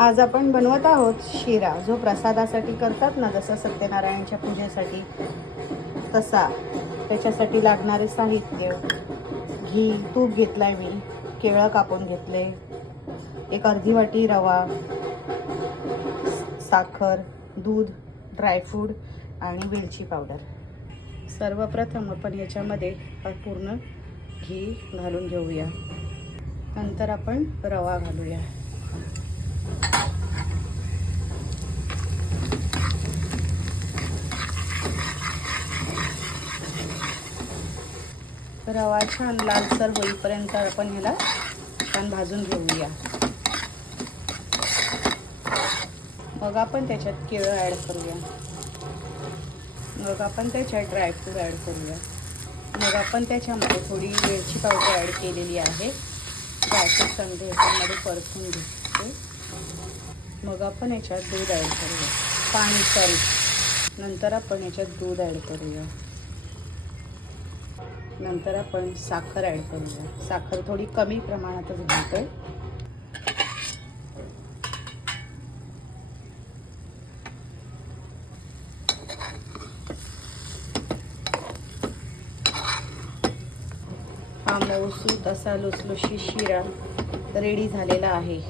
आज आपण बनवत आहोत शिरा, जो प्रसादासाठी करतात ना, जसं सत्यनारायणच्या पूजेसाठी तसा. त्याच्यासाठी लागणारे साहित्य: घी, तूप घेतलाय मी, केळं कापून घेतले, एक अर्धी वाटी रवा, साखर, दूध, ड्रायफ्रूट आणि वेलची पावडर. सर्वप्रथम आपण याच्यामध्ये पूर्ण घी घालून घेऊया. नंतर आपण रवा घालूया. रवा छान लालसर होईपर्यंत आपण ह्याला छान भाजून घेऊया. मग आपण त्याच्यात केळं ॲड करूया. मग आपण त्याच्यात ड्रायफ्रूट ॲड करूया. मग आपण त्याच्यामध्ये थोडी वेलची पावडर ॲड केलेली आहे. ड्रायफ्रूट समजे याच्यामध्ये परतून घेते. मग आपण याच्यात दूध ॲड करूया, पाणी सॉरी. नंतर आपण याच्यात दूध ॲड करूया. नंतर आपण साखर ॲड करूया. साखर थोडी कमी प्रमाणातच घालतोय. हा मऊसूत असा लुसलुशीत शिरा रेडी झालेला आहे.